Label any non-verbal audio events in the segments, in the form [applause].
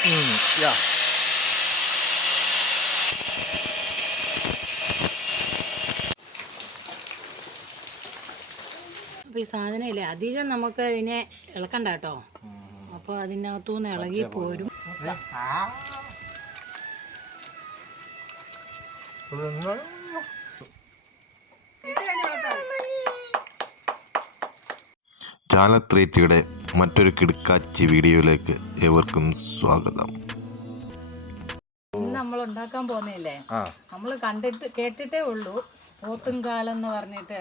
Ja. അപ്പോൾ ഈ സാധനം ഇല്ലേ അധികം നമുക്ക് ഇതിനെ ഇളക്കണ്ട കേട്ടോ. അപ്പോൾ അതിനകത്തുനിന്ന് ഇളകി പോരും. ചാലത്രേറ്റിയുടെ മറ്റൊരു കിടക്കാച്ചി വീഡിയോയിലേക്ക് ഏവർക്കും സ്വാഗതം. നമ്മൾ ഉണ്ടാക്കാൻ പോകുന്നില്ലേ നമ്മൾ കണ്ടിട്ട് കേട്ടിട്ടേ ഉള്ളൂ. പോത്തുംകാലം എന്ന് പറഞ്ഞിട്ട്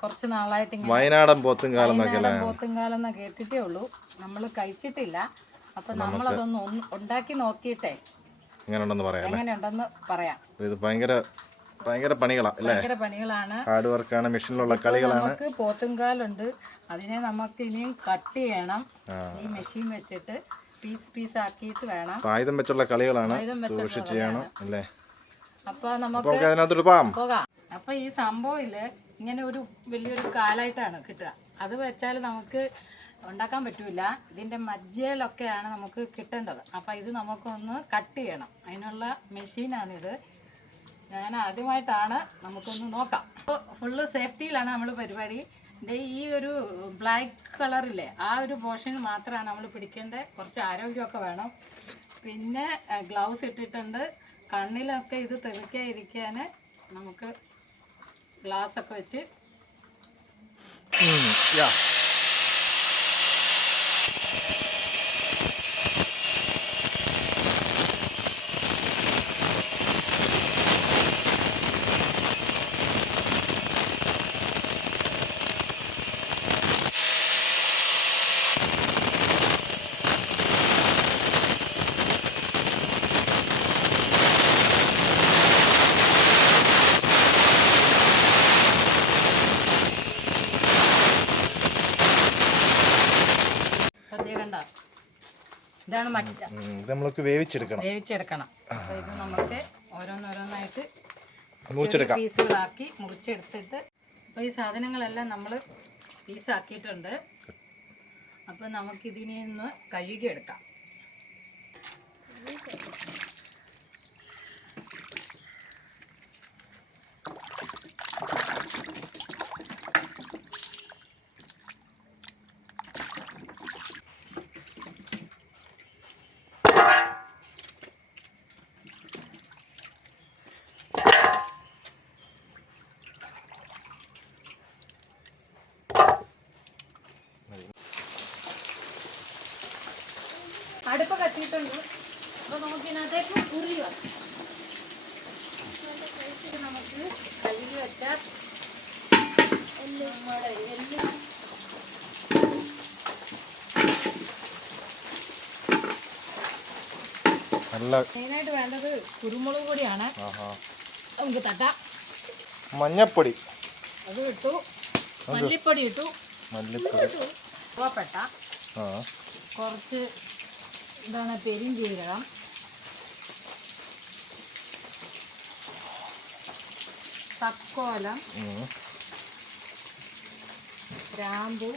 കുറച്ച് നാളായിട്ട് ഇങ്ങനെ വയനാടൻ പോത്തുംകാലം പോത്തുംകാലം എന്ന് കേട്ടിട്ടേ ഉള്ളൂ. നമ്മൾ കഴിച്ചിട്ടില്ല. അപ്പൊ നമ്മളതൊന്ന് ഉണ്ടാക്കി നോക്കിയിട്ടേ. എങ്ങനെയുണ്ടെന്ന് പറയാം എങ്ങനെയുണ്ടെന്ന് പറയാം. ഇത് ഭയങ്കര ഭയങ്കര പണികളാണ് അല്ലേ? ഭയങ്കര പണികളാണ്. ഹാർഡ് വർക്കാണ് മെഷീനിലുള്ള കളികളാണ്. നമുക്ക് പോത്തുംകാലുണ്ട്. അതിനെ നമുക്ക് ഇനിയും കട്ട് ചെയ്യണം. ഈ മെഷീൻ വെച്ചിട്ട് പീസ് പീസ് ആക്കിയിട്ട് വേണം. ആയുധം വെച്ചുള്ള കളികളാണ് സൂക്ഷിച്ച് ചെയ്യണം അല്ലേ? അപ്പൊ നമുക്ക് അതിനകത്തോട്ട് പോകാം. പോകാം. അപ്പൊ ഈ സംഭവമിൽ ഇങ്ങനെ ഒരു വലിയൊരു കാലായിട്ടാണ് കിട്ടുക. അത് വെച്ചാൽ നമുക്ക് ഉണ്ടാക്കാൻ പറ്റൂല. ഇതിന്റെ മജ്ജയിലൊക്കെയാണ് നമുക്ക് കിട്ടേണ്ടത്. അപ്പൊ ഇത് നമുക്കൊന്ന് കട്ട് ചെയ്യണം. അതിനുള്ള മെഷീനാണിത് ഞാൻ ആദ്യമായിട്ടാണ് നമുക്കൊന്ന് നോക്കാം. അപ്പോൾ ഫുള്ള് സേഫ്റ്റിയിലാണ് നമ്മൾ പരിപാടി. ഈ ഒരു ബ്ലാക്ക് കളറില്ലേ ആ ഒരു പോർഷൻ മാത്രമാണ് നമ്മൾ പിടിക്കേണ്ടത്. കുറച്ച് ആരോഗ്യമൊക്കെ വേണം. പിന്നെ ഗ്ലൗസ് ഇട്ടിട്ടുണ്ട്. കണ്ണിലൊക്കെ ഇത് തെളിക്കാതിരിക്കാൻ നമുക്ക് ഗ്ലാസ് ഒക്കെ വെച്ച് ഇതാണ് മറ്റ ഇത് നമ്മൾക്ക് വേവിച്ചെടുക്കണം. വേവിച്ചെടുക്കണം. ഇത് നമുക്ക് ഓരോന്നോരോന്നായിട്ട് മൂച്ചെടുക്കാം പീസുകളാക്കി മുറിച്ചെടുത്തിട്ട് അപ്പോൾ ഈ സാധനങ്ങളെല്ലാം നമ്മൾ പീസാക്കിയിട്ടുണ്ട്. അപ്പോൾ നമുക്കിതിനെ ഒന്ന് കഴുകിയെടുക്കാം. അടുപ്പ് കത്തിയിട്ടുണ്ട്. അപ്പോൾ നമുക്ക് ഇതിനകത്തേക്ക് ഉരുളി വെക്കാം. നമുക്ക് കഴുകി വെച്ച നമ്മുടെ എല്ല് നല്ല മെയിനായിട്ട് വേണ്ടത് കുരുമുളക് പൊടിയാണ്. നമുക്ക് തട്ടാം. മഞ്ഞപ്പൊടി. അത് ഇട്ടു. മല്ലിപ്പൊടി ഇട്ടു. മല്ലിപ്പൊടി. കുറച്ച് എന്താണ് പെരിഞ്ചീരകം തക്കോലം. ഉം. ഗ്രാമ്പു.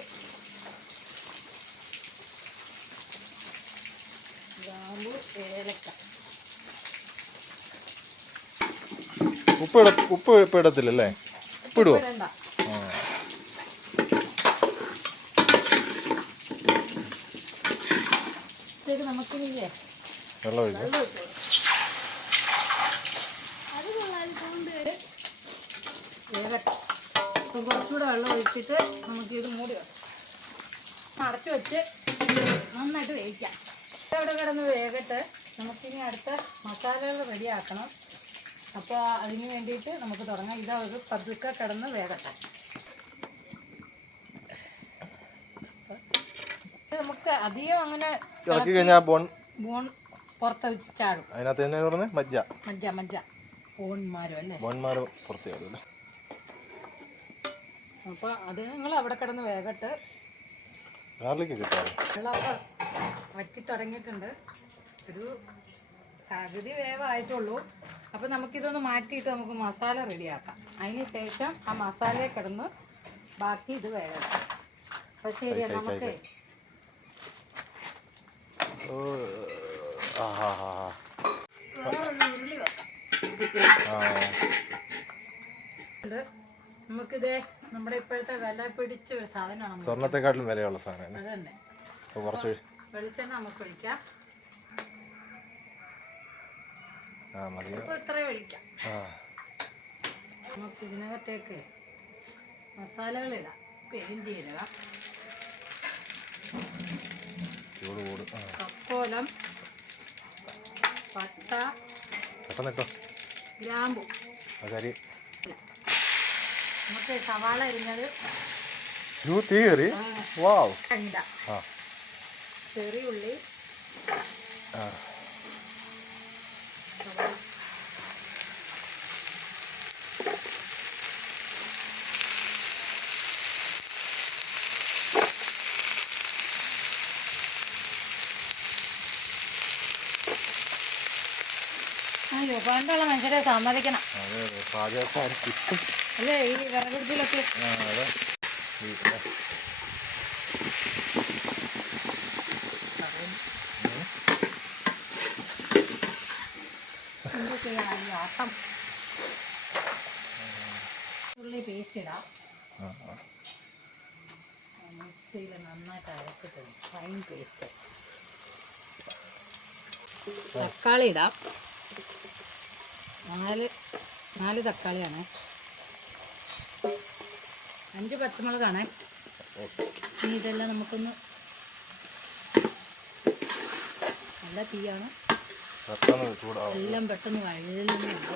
ഗ്രാമ്പു ഏലക്ക. ഉപ്പ് ഉപ്പ് ഇപ്പം ഇടത്തില്ലല്ലേ? ഉപ്പ് ഇടുവോ? ഇതൊക്കെ നമുക്കിനില്ലേ? വെള്ളം ഒഴിക്കും വെള്ളം ഇട്ടു വേഗട്ടെ അപ്പം കുറച്ചുകൂടെ വെള്ളം ഒഴിച്ചിട്ട് നമുക്ക് ഇത് മൂടി വെക്കാം. അടച്ചു വെച്ച് നന്നായിട്ട് വേവിക്കാം. ഇവിടെ കിടന്ന് വേഗട്ട് നമുക്കിനി അടുത്ത മസാലകൾ റെഡിയാക്കണം. അപ്പോൾ അതിന് വേണ്ടിയിട്ട് നമുക്ക് തുടങ്ങാം. ഇതാ ഒരു പതുക്കെ കിടന്ന് വേഗട്ടെ നമുക്ക് അധികം അങ്ങനെ ഇളക്കി കഴിഞ്ഞാൽ ബോൺ ബോൺ പുറത്ത് ചാടും. അതിനകത്ത് തന്നെ പറഞ്ഞത് മജ്ജ. മജ്ജ മജ്ജ. ഓൺമാരും അല്ലേ? ബോൺമാർ പുറത്ത് ചാടും അല്ലേ? അപ്പോൾ അത് നിങ്ങൾ അവിടെ കിടന്ന് വേഗട്ട് ഗാർലിക്ക് കിട്ടാറ് വെള്ളമൊക്കെ വറ്റി തുടങ്ങിയിട്ടുണ്ട്. ഒരു പകുതി വേവായിട്ടുള്ളൂ അപ്പോൾ നമുക്കിതൊന്ന് മാറ്റിയിട്ട് നമുക്ക് മസാല റെഡിയാക്കാം. അതിന് ശേഷം ആ മസാലയെ കിടന്ന് ബാക്കി ഇത് വേഗം. അപ്പോൾ ശരി നമുക്ക് ഓ ആ ഹാ ഹാ ഹാ വേറൊന്ന് ഉരുളി വെക്കാം ആ ഉണ്ട്. നമുക്കിത് നമ്മുടെ ഇപ്പോഴത്തെ വില പിടിച്ച ഒരു സാധനമാണ് സ്വർണത്തെക്കാട്ടിലും വിലയുള്ള സാധനം അത് തന്നെ കുറച്ച് വെളിച്ചെണ്ണ നമുക്ക് ഒഴിക്കാം. ആ ഇത്രേ ഒഴിക്കാം. നമുക്ക് ഇതിനകത്തേക്ക് മസാലകളിടാം. പെരിഞ്ചീരകം ചൂട് കക്കോലം പട്ട പെട്ടെന്ന് ഇട്ടോ ഗ്രാമ്പു. കരി നമുക്ക് സവാള അരിഞ്ഞത് യു തീ കയറി. വാവ് ഇടാം ആ. പണ്ടുള്ള മനുഷ്യരെ സമ്മതിക്കണം. അല്ലേ ഈ വിറകുടിച്ചിലൊക്കെ എന്ത് ചെയ്യണം ഈ ആട്ടം ഉള്ളി പേസ്റ്റ് ഇടാം. മിക്സിയിൽ നന്നായിട്ട് അരച്ചിട്ടുണ്ട് ഫൈൻ പേസ്റ്റ് തക്കാളി ഇടാം. നാല് നാല് തക്കാളിയാണ്. അഞ്ച് പച്ചമുളകാണ്. ഇനി ഇതെല്ലാം നമുക്കൊന്ന് നല്ല തീയാണ്. എല്ലാം പെട്ടെന്ന് വഴലുന്നുണ്ട്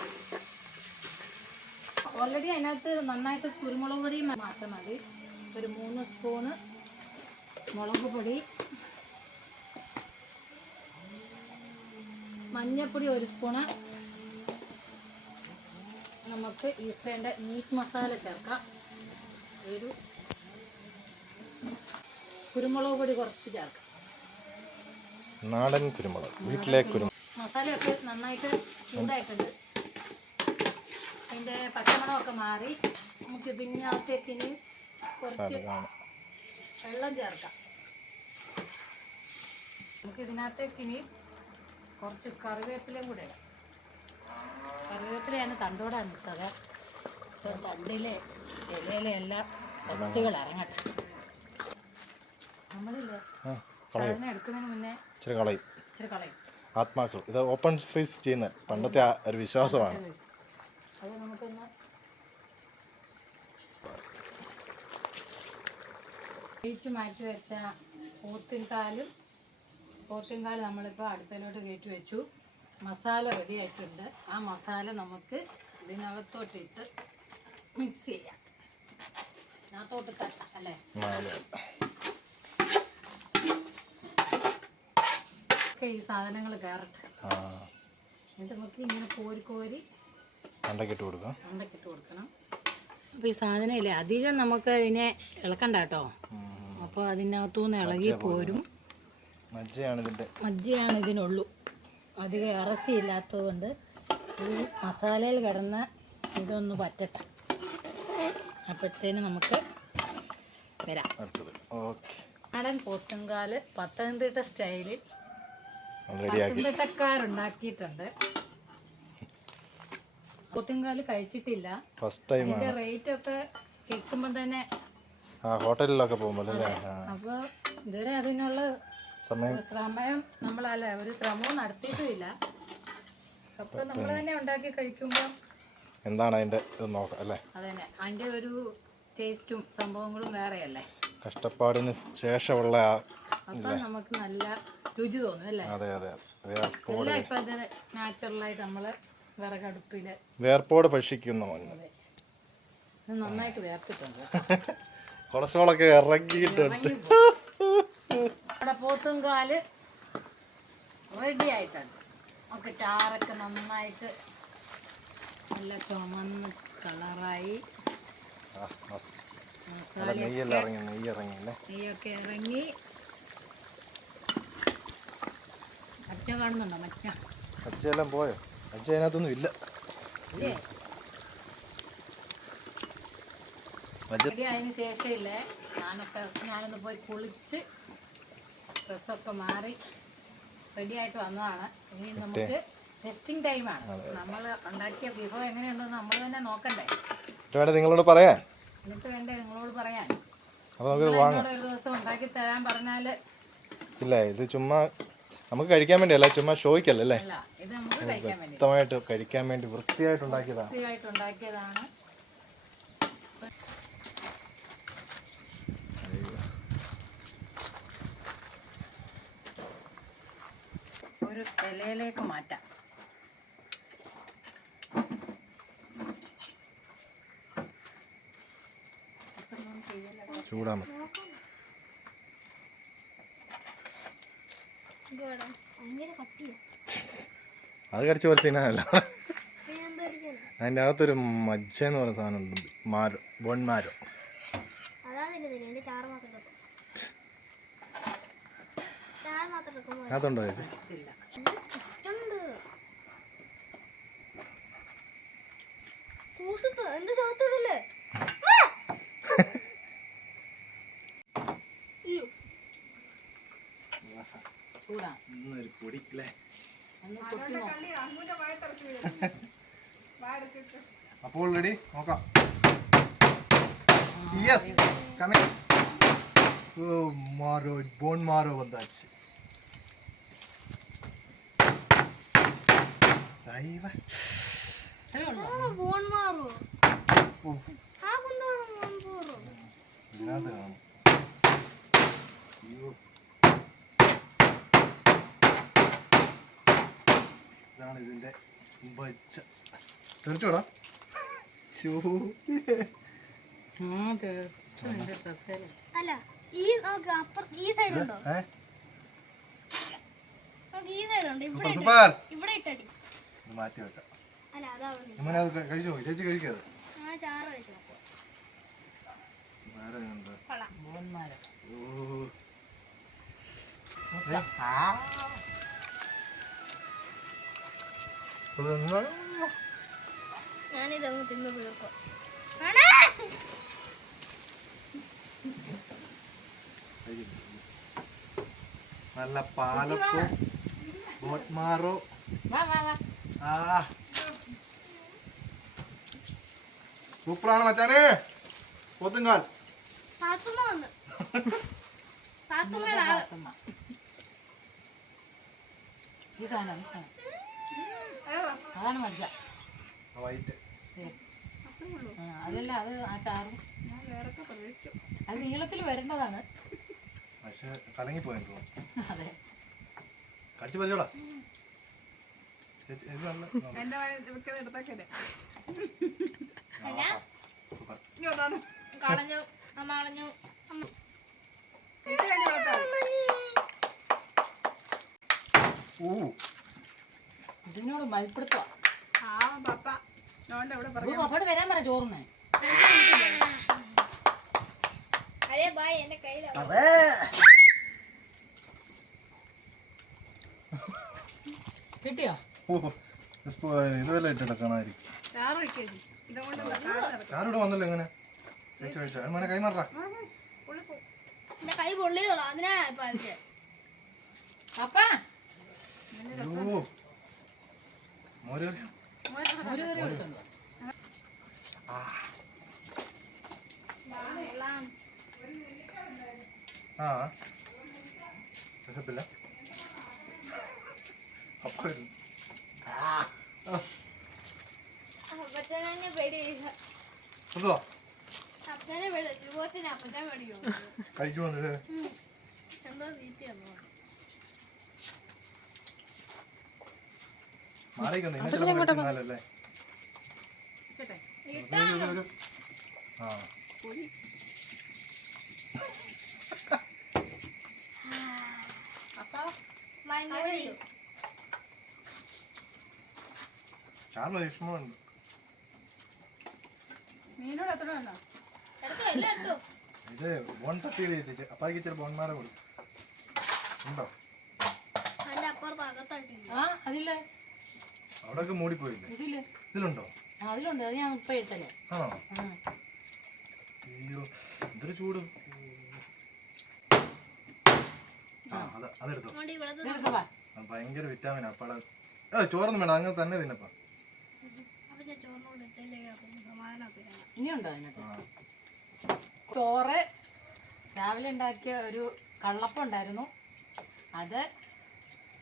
ഓൾറെഡി അതിനകത്ത് നന്നായിട്ട് കുരുമുളക് പൊടി മാത്രം മതി. ഒരു മൂന്ന് സ്പൂണ് മുളക് പൊടി. മഞ്ഞൾപ്പൊടി ഒരു സ്പൂണ് നമുക്ക് ഈസ്റ്റേന്റെ മീറ്റ് മസാല ചേർക്കാം. ഒരു കുരുമുളക് പൊടി കുറച്ച് ചേർക്കാം. നാടൻ കുരുമുളക് വീട്ടിലെ കുരുമുളക്. മസാലയൊക്കെ നന്നായിട്ട് ചൂടായിട്ടുണ്ട്. അതിന്റെ പച്ചമണമൊക്കെ മാറി നമുക്ക് പിന്നെ ഇനി കുറച്ച് വെള്ളം ചേർക്കാം. നമുക്ക് ഇതിനകത്തേക്കിനി കുറച്ച് കറിവേപ്പിലയും കൂടെ ഇടാം. കറിവേപ്പിലയാണ് തണ്ടോടാൻ ഇട്ടത് തണ്ടിലെ ഇലയിലെ എല്ലാം സത്തുകൾ ഇറങ്ങട്ടെ നമ്മളില്ലേ? കളയും. എടുക്കുന്നതിന് മുന്നേ ഇച്ചിരി കളയും. ഇച്ചിരി കളയും. ആത്മാക്കൾ. ഇത് ഓപ്പൺ ഫേസ് ചെയ്യുന്ന പണ്ടത്തെ ഒരു വിശ്വാസമാണ്. അത് നമുക്കൊന്ന് വേവിച്ച് മാറ്റി വെച്ച പോത്തിൻകാലും പോത്തിൻകാൽ നമ്മളിപ്പോൾ അടുപ്പിലോട്ട് കയറ്റി വെച്ചു. മസാല റെഡി ആയിട്ടുണ്ട്. ആ മസാല നമുക്ക് ഇതിനകത്തോട്ടിട്ട് മിക്സ് ചെയ്യാം. ഇതിനകത്തോട്ട് തട്ടാം അല്ലേ. ഒക്കെ ഈ സാധനങ്ങൾ കയറട്ടെ എന്നിട്ട് നമുക്ക് ഇങ്ങനെ കോരി കോരി അണ്ടക്കിട്ട് കൊടുക്കാം. അണ്ടക്കിട്ട് കൊടുക്കണം. അപ്പോൾ ഈ സാധനം ഇല്ലേ അധികം നമുക്ക് ഇതിനെ ഇളക്കണ്ട കേട്ടോ. അപ്പോൾ അതിനകത്തുനിന്ന് ഇളകി പോരും. മജ്ജയാണ് ഇതിന്റെ മജ്ജയാണ് ഇതിനുള്ളൂ. അധികം ഇറച്ചിയില്ലാത്തതുകൊണ്ട് ഈ മസാലയിൽ കിടന്ന ഇതൊന്ന് പറ്റട്ടെ. അപ്പോഴത്തേന് നമുക്ക് വരാം. അടൻ നാടൻ പോത്തുങ്കാൽ പത്തനംതിട്ട സ്റ്റൈലിൽ പത്തനംതിട്ടക്കാരുണ്ടാക്കിയിട്ടുണ്ട്. പോത്തുംകാൽ കഴിച്ചിട്ടില്ല. ഫസ്റ്റ് ടൈം റേറ്റ് ഒക്കെ കേൾക്കുമ്പോൾ തന്നെ ഹോട്ടലിലൊക്കെ പോകുമ്പോൾ അപ്പോൾ ഇതുവരെ അതിനുള്ള സമയം. ശ്രമം നമ്മളല്ല ഒരു ശ്രമവും നടത്തിയിട്ടുമില്ല. അപ്പോൾ നമ്മൾ തന്നെ ഉണ്ടാക്കി കഴിക്കുമ്പോൾ എന്താണ് അതിന്റെ ഇത് നോക്കാം അല്ലേ? അതന്നെ. അതിന്റെ ഒരു ടേസ്റ്റും സംഭവങ്ങളും വേറെയല്ലേ? കഷ്ടപ്പാടിന് ശേഷമുള്ള അപ്പം നമുക്ക് നല്ല രുചി തോന്നും അല്ലേ? അതെ അതെ എല്ലാം ഇപ്പം അത് നാച്ചുറലായിട്ട് നമ്മൾ വിറകടുപ്പിൽ വേർപ്പോട് ഭക്ഷിക്കുന്ന മണ്ണ്. നന്നായിട്ട് വേർത്തിട്ടുണ്ട്. [laughs] കൊളസ്ട്രോളൊക്കെ ഇറങ്ങിയിട്ടുണ്ട്. നമ്മുടെ പോത്തുംകാൽ റെഡി ആയിട്ടുണ്ട്. നമുക്ക് ചാറൊക്കെ നന്നായിട്ട് നല്ല ചുമന്ന് കളറായി നെയ്യൊക്കെ ഇറങ്ങി. മച്ച കാണുന്നുണ്ടോ? മച്ച? മജ്ജയെല്ലാം പോയോ? മജ്ജ അതിനകത്തൊന്നും ഇല്ല. അതിന് മജ്ജ റെഡി ആയതിനു ശേഷം ഇല്ലേ ഞാനൊക്കെ ഞാനൊന്ന് പോയി കുളിച്ച് ഡ്രസ്സൊക്കെ മാറി റെഡി ആയിട്ട് വന്നതാണ്. ഇനി നമുക്ക് ടെസ്റ്റിംഗ് ടൈമാണ് നമ്മൾ ഉണ്ടാക്കിയ വിഭവം എങ്ങനെയുണ്ടെന്ന് നമ്മൾ തന്നെ നോക്കണ്ടേ? വേണ്ട നിങ്ങളോട് പറയാൻ? എന്നിട്ട് വേണ്ടേ നിങ്ങളോട് പറയാൻ? ഒരു ദിവസം ഉണ്ടാക്കി തരാൻ പറഞ്ഞാൽ ഇല്ല ഇത് ചുമ്മാ നമുക്ക് കഴിക്കാൻ വേണ്ടി അല്ല ചുമ്മാ ഷോയ്ക്കല്ലേ അല്ലേ? അല്ല ഇത് നമുക്ക് കഴിക്കാൻ വേണ്ടി. വ്യക്തമായിട്ട് കഴിക്കാൻ വേണ്ടി വൃത്തിയായിട്ട് ഉണ്ടാക്കിയതാണ്. ഒരു ഇലയിലേക്ക് മാറ്റാം. ചൂടാ അത് കടിച്ചു ഞാൻ അതിന്റെ അകത്തൊരു മജ്ജ എന്ന് പറയുന്ന സാധനം ഉണ്ട്. മാരോ ബോൺമാരോ അതാ തിന്നുന്നില്ല എന്റെ ചാറ് മാത്രം എടുക്കും ചാറ് മാത്രം എടുക്കുമ്പോൾ അതിനകത്തുണ്ടോ ചേച്ചി ഇല്ല ഉണ്ട് കൂസത്ത് എന്ത് തോത്തിടല്ലേ ചൂടാ ഒരു പൊടി അല്ലേ? അപ്പോൾ റെഡി നോക്കാം. Yes oh marrow bone marrow വന്നാച്ച് ദൈവ. ബോൺ മാറോ ആ കുന്താണ് ബോൺ മാറോ ഇതിനകത്ത് കാണും അയ്യോ ഇതാണ് ഇതിന്റെ ഡ്രസ്സേൽ അല്ല ഈ നോക്ക് അപ്പുറ ഈ സൈഡ് ഉണ്ടോ? നോക്ക് ഈ സൈഡ് ഉണ്ട്? ഇവിടെ സൂപ്പർ. ഇവിടെ ഇട്ടടി. മാറ്റി വെക്കാം. അല്ല അതാ അവിടെ എങ്ങനെ അത് കഴി- കഴിച്ചു? നോക്കി ചേച്ചി കഴിക്കാത്. ആ ചാറ് വെച്ചു വേറെ ഉണ്ട് ഓ. ആ. ഇതൊന്ന് ഞാനിതങ്ങ് തിന്ന് തീർക്കും നല്ല പാലപ്പോ ബോട്ട്മാറോ വാ വാ വാ ആ സൂപ്പറാണ് മച്ചാനെ പോത്തുങ്കാൽ പാത്തുമ്മ വന്ന് പാത്തുമ്മയുടെ ആള് പാത്തുമ്മ. ഈ സാധനം ഈ സാധനം അതാണ് മജ്ജ. അതല്ല അത് ആ ചാറും. അത് നീളത്തിൽ വരേണ്ടതാണ്. പക്ഷേ കലങ്ങി പോയി അതെ. കടിച്ചു കളഞ്ഞു. അമ്മ കളഞ്ഞു. അമ്മ. ഊ. ഇതിനോട് മൽപ്പിടുത്തോ? ആ പപ്പ. നോണ്ട് അവിടെ പറ പപ്പയോട് വരാൻ പറ ചോറിന് അരേ ബായ് എന്റെ കയ്യിലാണ് അതെ. കിട്ടിയോ? ഇതുവല്ല ഇട്ടിട്ട് കാണാതിരിക്കും ചാറ് വെക്കേജി ഇതുകൊണ്ട് നടക്കാം ഞാനിവിടെ വന്നല്ലോ എങ്ങനെ? ചേച്ചി കഴിച്ചാ മോനെ കൈമാറാ എന്റെ കൈ പൊള്ളിയോളൂ അതിനാ ഇപ്പൊ പേടിയോ കഴിച്ചു വന്നില്ലേ എന്തോ വീട്ടിൽ വന്നു മാറിക്കുന്നു ഇന്നെ ചിലപ്പോൾ കഴിക്കുന്നാലല്ലേ കേട്ടെ ഒരു- ഒരു- ഒരു- ആ അപ്പൊ മൈമൂരി ചാറിന് ഇഷ്ടമുണ്ട് മീനോട് എത്ര എടുത്തോ ഇത് ബോൺ തട്ടിയിട് ചേച്ചി അപ്പാക്ക് ഇച്ചിരി ബോൺമാരെ കൊടുക്കും. ഉണ്ടോ? അതില്ലേ? അവിടെയൊക്കെ മൂടിപ്പോയില്ലേ? ഇതിൽ. ഇതിലുണ്ടോ? അതിലുണ്ട്. അത് ഞാൻ ഇപ്പൊ ഇട്ടല്ലേ ആണോ? ആ. അയ്യോ എന്തൊരു ചൂട്. ആ അത് അതെടുത്തോ. ഭയങ്കര വിറ്റാമിൻ അപ്പട ഏ ചോറൊന്നും വേണം അങ്ങനെ തന്നെ തിന്നപ്പാ. ഇനിയുണ്ടോ അതിനകത്ത്? ചോറ് രാവിലെ ഉണ്ടാക്കിയ ഒരു കള്ളപ്പം ഉണ്ടായിരുന്നു. അത്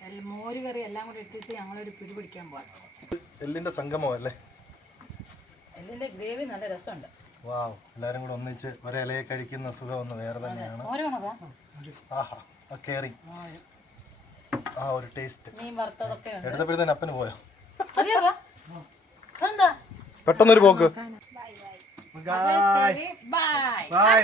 മോര് കറി എല്ലാം കൂടി ഇട്ടിട്ട് ഞങ്ങളൊരു പിടി പിടിക്കാൻ പോകാം എല്ലിന്റെ സംഗമം അല്ലേ? എല്ലിന്റെ ഗ്രേവി നല്ല രസമുണ്ട്. വാവ്. എല്ലാരും കൂടെ ഒന്നിച്ച് ഒരേ ഇലയെ കഴിക്കുന്ന സുഖം ഒന്ന് വേറെ തന്നെയാണ്. ആഹാ ആ കെയറിങ് ആ ഒരു ടേസ്റ്റ്. എടുത്തപ്പോഴത്തേന് അപ്പന് പോയോ? പെട്ടെന്നൊരു പോക്ക്. ബൈ. ബൈ.